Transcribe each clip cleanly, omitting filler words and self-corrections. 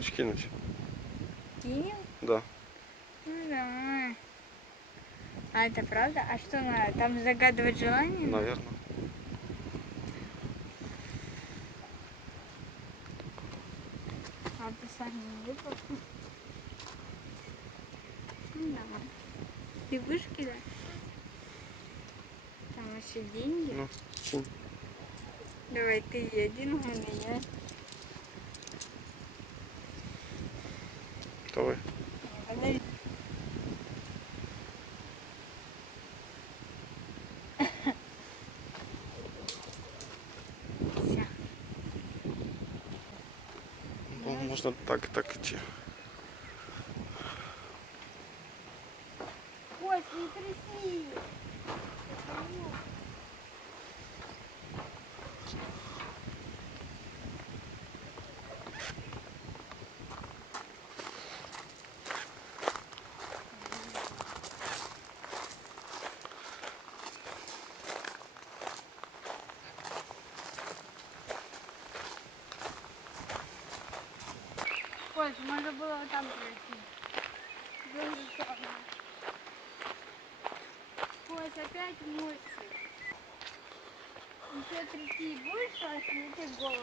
хочешь кинуть? Кинем? Да. Ну давай. А это правда? А что надо? Там загадывать желание? Наверное. А ты сам не выпал? Ну давай. Ты будешь кидать? Там еще деньги. Ну, кинь. Давай ты один, а я. Давай. Подожди. Всё. Ну, можно так идти. Ой, не тряси. Ой, можно было вот там пройти. Ой, опять мостик. Еще тряси больше, а слетит голову.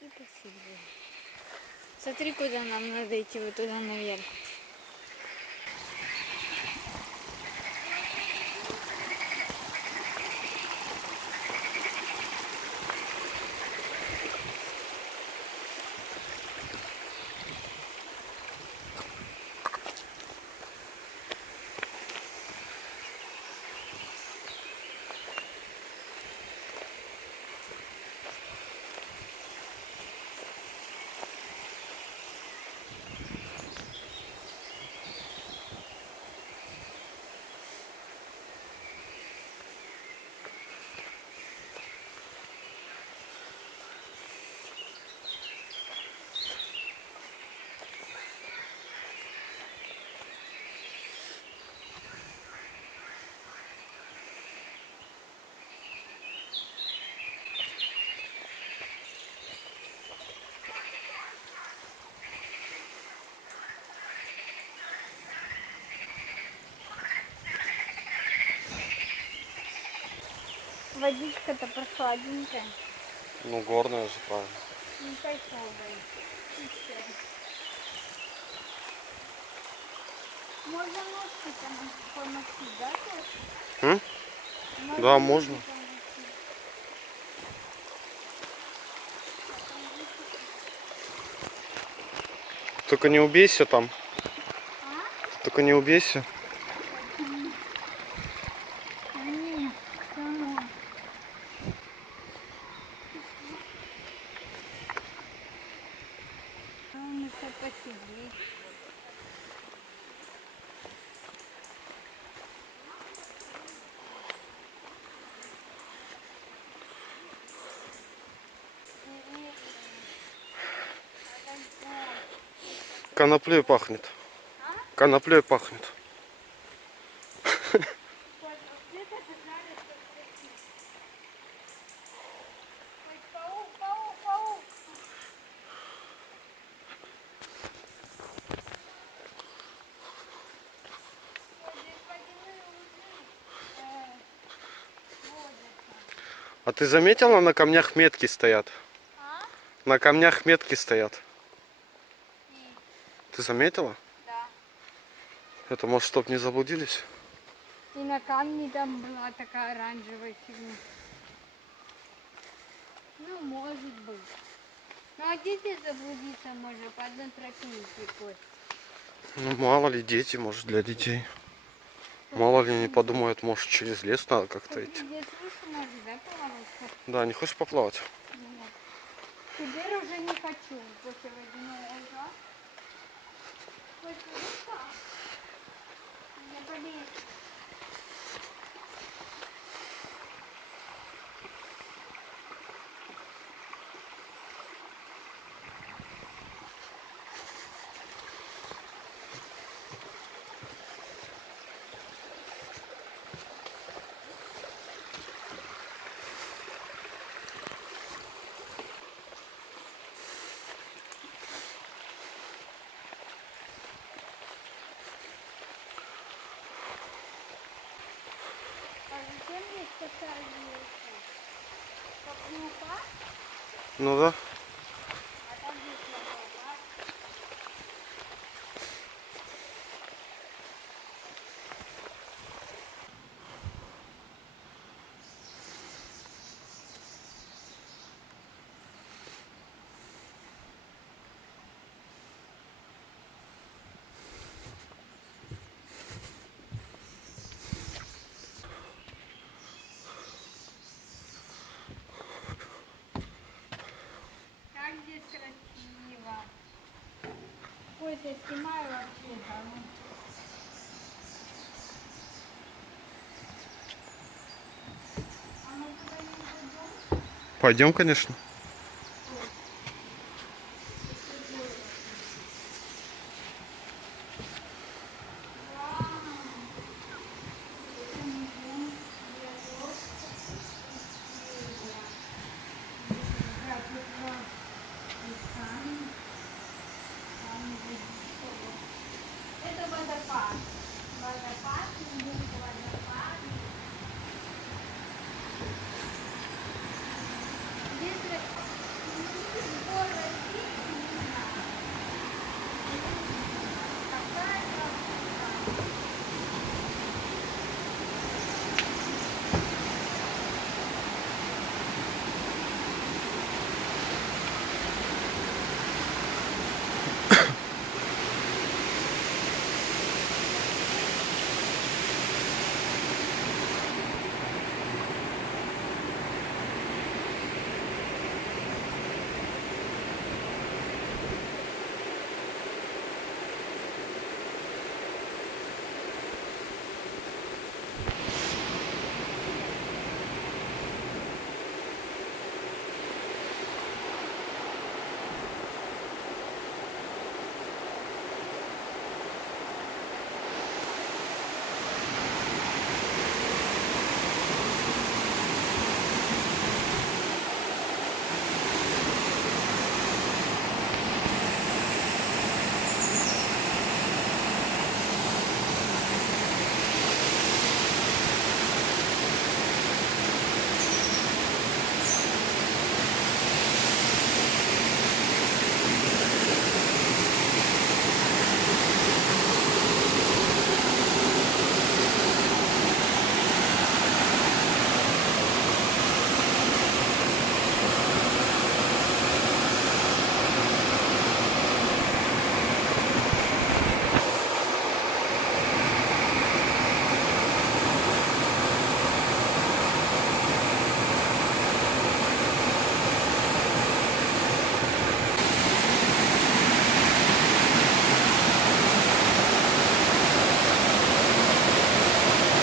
И посидим. Смотри, куда нам надо идти, вот туда наверх. водичка-то прохладненькая. Ну, горная же, правильно. Не кайфовая. Чистая. Можно ножки там помочить, да, тоже? М? Да, можно. ножки помочить. Только не убейся там. А? Только не убейся. Да нет, само. Мы что посидеть. Коноплей пахнет. Коноплей пахнет. Паук, паук, паук. Ой, здесь водяные лужи водятся. А ты заметила, на камнях метки стоят? А? На камнях метки стоят. И, Ты заметила? да. Это может, чтоб не заблудились? И на камне там была такая оранжевая фигня. Ну, может быть. Ну, а дети заблудиться можно по одной тропинке, Кость. Ну, мало ли, дети, может, для детей. Мало ли, они подумают, может, через лес надо как-то идти. Здесь выше можно, да, плавать? Да, не хочешь поплавать? Нет. Теперь уже не хочу после водяного ужа. Кость, ну как? Не болеет. А зачем здесь поставили это? Чтоб не упасть? Ну да. А там здесь можно упасть. Как здесь красиво. Кость, я снимаю вообще-то. Ну. А мы туда не пойдем? Пойдем, конечно.